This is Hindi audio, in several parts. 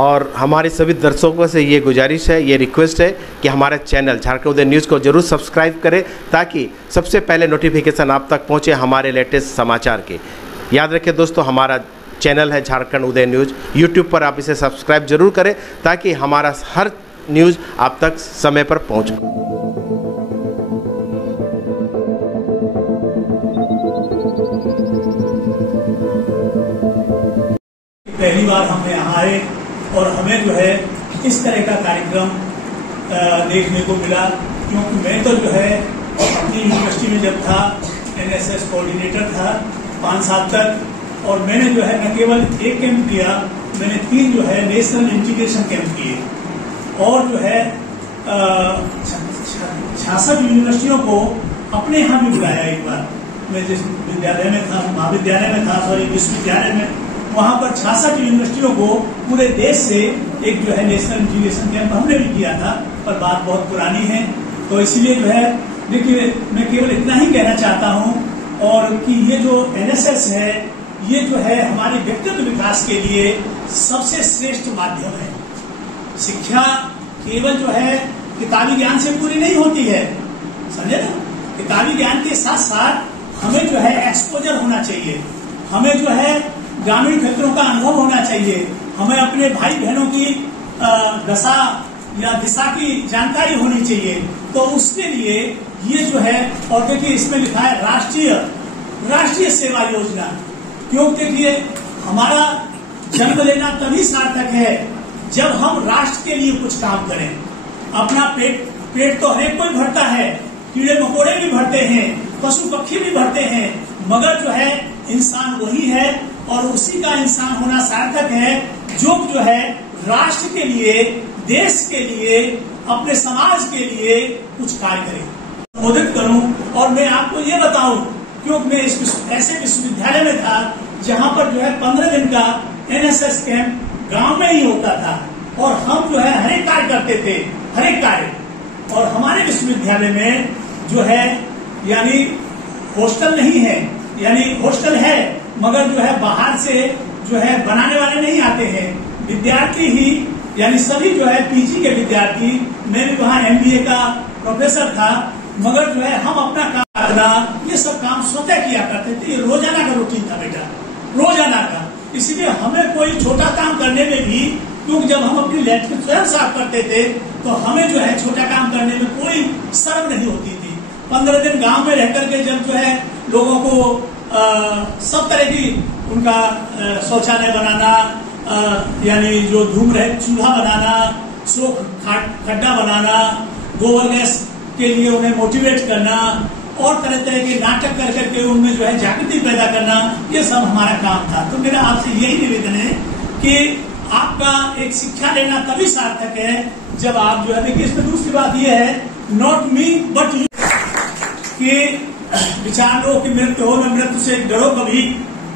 और हमारे सभी दर्शकों से ये गुजारिश है, ये रिक्वेस्ट है कि हमारे चैनल झारखंड उदय न्यूज़ को जरूर सब्सक्राइब करें ताकि सबसे पहले नोटिफिकेशन आप तक पहुंचे हमारे लेटेस्ट समाचार के। याद रखें दोस्तों, हमारा चैनल है झारखंड उदय न्यूज़, यूट्यूब पर आप इसे सब्सक्राइब जरूर करें ताकि हमारा हर न्यूज़ आप तक समय पर पहुँचे। पहली बार हम यहाँ आए और हमें जो है इस तरह का कार्यक्रम देखने को मिला, क्योंकि मैं तो जो है अपनी यूनिवर्सिटी में जब था एनएसएस कोऑर्डिनेटर था 5 साल तक, और मैंने जो है न केवल एक कैंप किया, मैंने 3 जो है नेशनल इंटीग्रेशन कैंप किए और जो है 66 यूनिवर्सिटियों को अपने यहाँ भी बुलाया। एक बार मैं जिस विद्यालय में था, महाविद्यालय में था, विश्वविद्यालय में, वहां पर 66 यूनिवर्सिटियों को पूरे देश से एक जो है नेशनल इंटीग्रेशन कैंप हमने भी किया था, पर बात बहुत पुरानी है। तो इसलिए जो है देखिए, मैं केवल इतना ही कहना चाहता हूं और कि ये जो एनएसएस है, ये जो है हमारे व्यक्तित्व विकास के लिए सबसे श्रेष्ठ माध्यम है। शिक्षा केवल जो है किताबी ज्ञान से पूरी नहीं होती है, समझे ना। किताबी ज्ञान के साथ साथ हमें जो है एक्सपोजर होना चाहिए, हमें जो है ग्रामीण क्षेत्रों का अनुभव होना चाहिए, हमें अपने भाई बहनों की दशा या दिशा की जानकारी होनी चाहिए। तो उसके लिए ये जो है, और देखिए इसमें लिखा है राष्ट्रीय सेवा योजना, क्योंकि देखिए हमारा जन्म लेना तभी सार्थक है जब हम राष्ट्र के लिए कुछ काम करें। अपना पेट तो हर एक कोई भरता है, कीड़े मकोड़े भी भरते हैं, पशु पक्षी भी भरते हैं, मगर जो है इंसान वही है और उसी का इंसान होना सार्थक है जो है राष्ट्र के लिए, देश के लिए, अपने समाज के लिए कुछ कार्य करे। संबोधित करूं और मैं आपको ये बताऊं, क्योंकि मैं ऐसे विश्वविद्यालय में था जहां पर जो है 15 दिन का एनएसएस कैंप गांव में ही होता था और हम जो है हर एक कार्य करते थे, हर एक कार्य। और हमारे विश्वविद्यालय में जो है यानी हॉस्टल नहीं है, यानी हॉस्टल है मगर जो है बाहर से जो है बनाने वाले नहीं आते हैं, विद्यार्थी ही, यानी सभी जो है पीजी के विद्यार्थी। मैं भी वहाँ एमबीए का प्रोफेसर था, मगर जो है हम अपना काम करना, ये सब काम स्वतः किया करते थे। ये रोजाना का रूटीन था बेटा, रोजाना का। इसीलिए हमें कोई छोटा काम करने में भी, क्योंकि जब हम अपनी लैट्रिन स्वयं साफ करते थे तो हमें जो है छोटा काम करने में कोई शर्म नहीं होती थी। 15 दिन गांव में रह करके जब जो है लोगों को सब तरह की उनका शौचालय बनाना, यानी जो धूम रहे चूल्हा बनाना, सोख खड्डा बनाना, गोबर गैस के लिए उन्हें मोटिवेट करना और तरह तरह के नाटक कर करके उनमें जो है जागृति पैदा करना, ये सब हमारा काम था। तो मेरा आपसे यही निवेदन है कि आपका एक शिक्षा लेना तभी सार्थक है जब आप जो है, देखिए इसमें दूसरी बात यह है, नॉट मी बट यू, कि विचार लो कि मृत्यु हो, न मृत्यु से डरो कभी,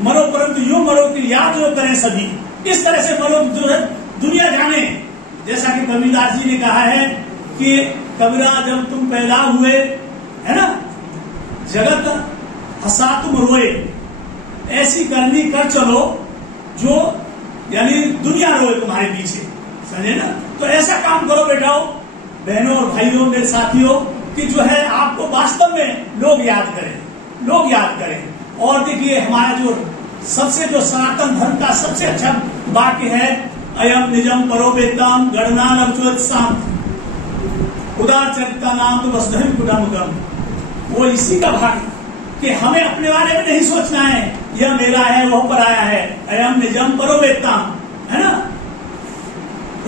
मरो परंतु यूं मरो कि याद जो करें सभी। इस तरह से मरो दुनिया जाने। जैसा कि कबीरदास जी ने कहा है कि कबीरा जब तुम पैदा हुए, है ना, जगत हंसा तुम रोए, ऐसी करनी कर चलो जो यानी दुनिया रोए तुम्हारे पीछे, समझे ना। तो ऐसा काम करो बेटाओ, बहनों और भाइयों, मेरे साथियों, कि जो है आपको वास्तव में लोग याद करें। और देखिए हमारा जो सबसे जो सनातन धर्म का सबसे अच्छा वाक्य है, अयम निजम परो वेदम गणना लवचोत शांत उदार चरिता नाम तो वसुधैव कुटुम्बकम। वो इसी का भाग कि हमें अपने बारे में नहीं सोचना है, यह मेरा है वह पराया है, अयम निजम परो वेदम, है ना।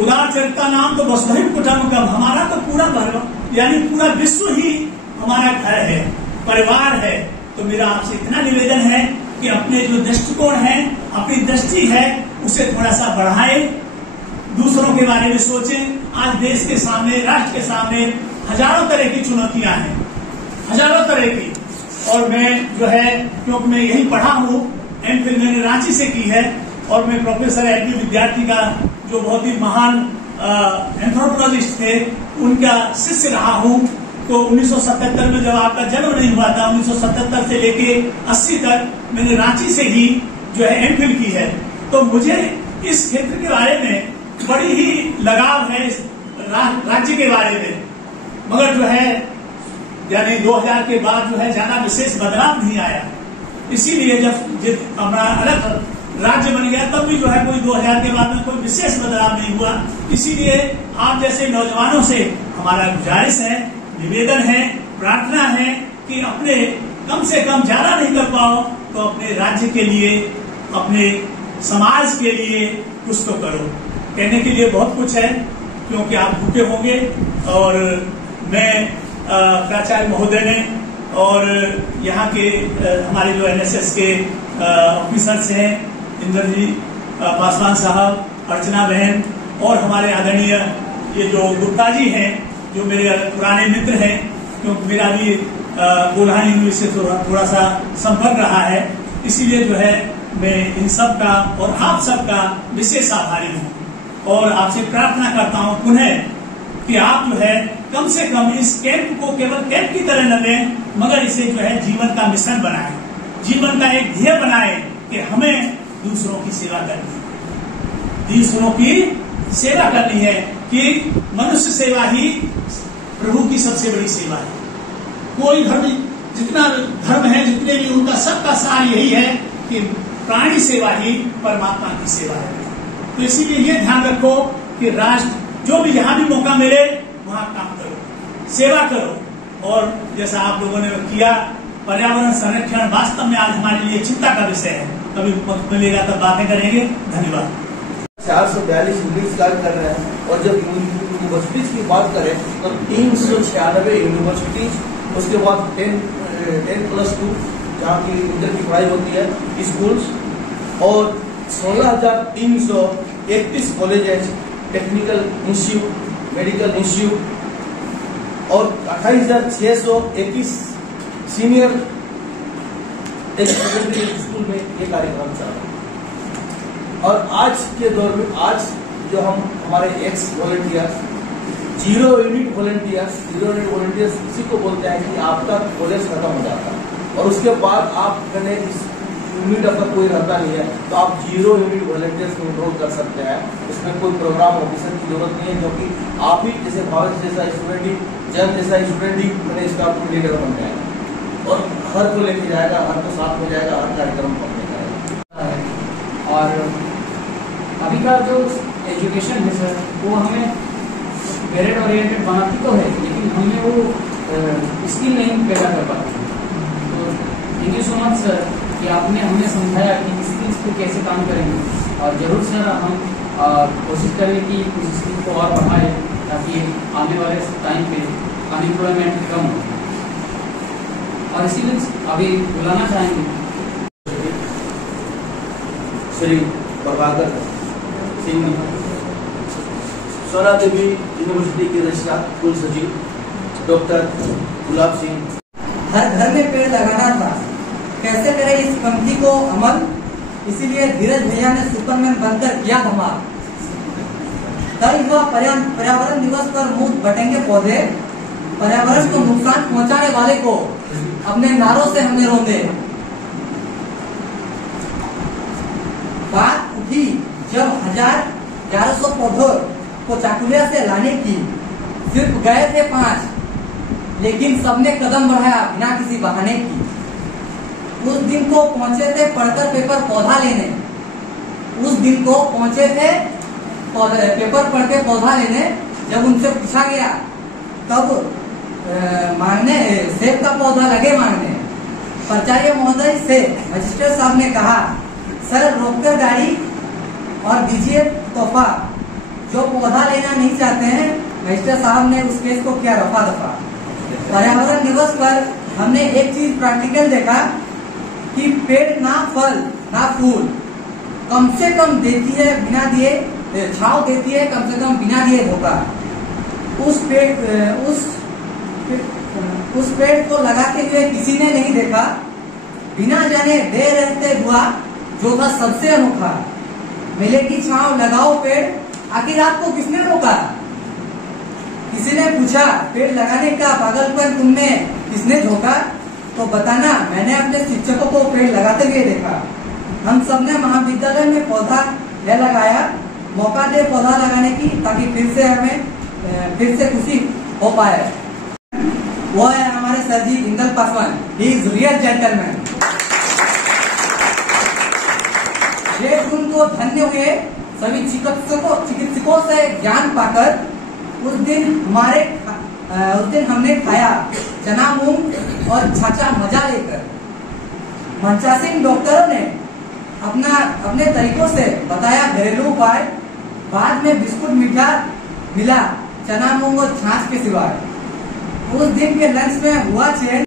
उदार चरिता नाम तो वसुधैव कुटुम्बकम, हमारा तो पूरा धर्म यानी पूरा विश्व ही हमारा घर है, परिवार है। तो मेरा आपसे इतना निवेदन है कि अपने जो दृष्टिकोण है, अपनी दृष्टि है, उसे थोड़ा सा बढ़ाएं, दूसरों के बारे में सोचें। आज देश के सामने, राष्ट्र के सामने हजारों तरह की चुनौतियां हैं, हजारों तरह की। और मैं जो है, क्योंकि मैं यही पढ़ा हूँ, एमफिल मैंने रांची से की है और मैं प्रोफेसर एडमी विद्यार्थी का जो बहुत ही महान एंथ्रोपोलॉजिस्ट थे उनका शिष्य रहा हूँ। तो 1977 में जब आपका जन्म नहीं हुआ था, 1977 से लेके 80 तक मैंने रांची से ही जो है एमफिल की है। तो मुझे इस क्षेत्र के बारे में बड़ी ही लगाव है इस राज्य के बारे में, मगर जो है यानी 2000 के बाद जो है ज्यादा विशेष बदलाव नहीं आया। इसीलिए जब हमारा अलग राज्य बन गया तब भी जो है कोई 2000 के बाद में कोई विशेष बदलाव नहीं हुआ। इसीलिए आप जैसे नौजवानों से हमारा गुजारिश है, निवेदन है, प्रार्थना है कि अपने कम से कम ज्यादा नहीं कर पाओ तो अपने राज्य के लिए, अपने समाज के लिए कुछ तो करो। कहने के लिए बहुत कुछ है क्योंकि आप भूखे होंगे और मैं प्राचार्य महोदय ने और यहाँ के हमारे जो एनएसएस के ऑफिसर्स हैं, इंद्र जी पासवान साहब, अर्चना बहन और हमारे आदरणीय ये जो गुप्ता जी हैं जो मेरे पुराने मित्र हैं, क्योंकि मेरा भी कोल्हान यूनिवर्सिटी से थोड़ा सा संपर्क रहा है, इसीलिए जो है मैं इन सब का और आप सब का विशेष आभारी हूँ और आपसे प्रार्थना करता हूँ पुनः कि आप जो है कम से कम इस कैंप को केवल कैंप की तरह न लें, मगर इसे जो है जीवन का मिशन बनाएं, जीवन का एक ध्येय बनाएं कि हमें दूसरों की सेवा करनी है, दूसरों की सेवा करनी है कि मनुष्य सेवा ही प्रभु की सबसे बड़ी सेवा है। कोई धर्म, जितना धर्म है, जितने भी उनका सबका सार यही है कि प्राणी सेवा ही परमात्मा की सेवा है। तो इसीलिए ये ध्यान रखो कि राष्ट्र जो भी जहां भी मौका मिले वहां काम करो, सेवा करो। और जैसा आप लोगों ने किया, पर्यावरण संरक्षण वास्तव में आज हमारे लिए चिंता का विषय है। कभी वक्त मिलेगा तब बातें करेंगे। धन्यवाद। 442 यूनिट्स कार्य कर रहे हैं और जब यूनिवर्सिटीज की बात करें तो 396 यूनिवर्सिटीज, उसके बाद 10+2 जहाँ की इंटर की पढ़ाई होती है, स्कूल्स, और 16,331 colleges, technical institute, medical institute और 28,621 सीनियर सेकेंडरी स्कूल में ये कार्यक्रम चल रहा है। और आज के दौर में, आज जो हम हमारे x volunteers, zero unit volunteers इसी को बोलते हैं कि आपका कॉलेज खत्म हो जाता है और उसके बाद आप कहने इस यूनिट आपका कोई रहता नहीं है तो आप जीरो यूनिट वॉलंटियर्स में एनरोल कर सकते हैं। इसमें कोई प्रोग्राम ऑफिसर की जरूरत नहीं है, क्योंकि आप ही जैसे भारत जैसा स्टूडेंट ही, जन जैसा स्टूडेंट ही मैंने इसका लीडर बन जाएगा और हर को लेके जाएगा, हर को साथ में जाएगा, हर कार्यक्रम को अपने करेगा। और अभी का जो एजुकेशन है सर, वो हमें मेरिट ओरिएंटेड बनाती तो है, लेकिन हमें वो स्किल नहीं पैदा कर पाते। तो thank you so much sir कि आपने हमें समझाया कि स्किल्स पे कैसे काम करेंगे, और जरूर सर हम कोशिश करें कि उस स्किल को और बढ़ाएं ताकि आने वाले टाइम पे अनएम्प्लॉयमेंट कम हो। और इसीलिए अभी बुलाना चाहेंगे श्री प्रभाकर सिंह, सोना देवी यूनिवर्सिटी के रजिस्ट्रार कुल सचिव डॉक्टर गुलाब सिंह। हर घर में पेड़ लगाना था, कैसे करें इस पंक्ति को अमल, इसीलिए धीरज भैया ने सुपरमैन बनकर किया धमाल। कल हुआ पर्यावरण दिवस पर मुफ्त बटेंगे पौधे, पर्यावरण को नुकसान पहुंचाने वाले को अपने नारों से हमने रोंदे। बात उठी जब 1100 पौधों को चाकुलिया से लाने की, सिर्फ गए थे 5, लेकिन सबने कदम बढ़ाया बिना किसी बहाने की। उस दिन को पहुंचे थे पढ़कर पेपर पौधा लेने, उस दिन को पहुंचे थे पेपर पढ़ के पौधा लेने। जब उनसे पूछा गया तब मांगने सेब का पौधा लगे मांगने। प्राचार्य महोदय से मजिस्ट्रेट साहब ने कहा, सर रोककर गाड़ी और दीजिए तोहफा। जो पौधा लेना नहीं चाहते हैं, मजिस्ट्रेट साहब ने उस केस को किया रफा दफा। पर्यावरण दिवस पर हमने एक चीज प्रैक्टिकल देखा कि पेड़ ना फल ना फूल, कम से कम देती है बिना दिए, छांव देती है कम से कम बिना दिए धोखा। उस पेड़ को लगाते हुए किसी ने नहीं देखा, बिना जाने दे रहते हुआ जो था सबसे अनोखा। मिलेगी छांव लगाओ पेड़, आखिर आपको किसने रोका? किसी ने पूछा पेड़ लगाने का पागलपन तुमने किसने धोखा? तो बताना, मैंने अपने शिक्षकों को पेड़ लगाते हुए देखा। हम सबने महाविद्यालय में पौधा लगाया, मौका दे पौधा लगाने की, ताकि फिर से खुशी हो पाए। वो है हमारे sir ji Indal Paswan, he is real gentleman. ये गुण को धन्य हुए सभी चिकित्सकों से ज्ञान पाकर उस दिन हमने खाया चना मूंग और छाछा मजा लेकर। मंचासिंह डॉक्टरों ने अपने तरीकों से बताया घरेलू उपाय, बाद में बिस्कुट मीठा मिला चना मूंग और छाछ के सिवाय। उस दिन के लंच में हुआ चेंज।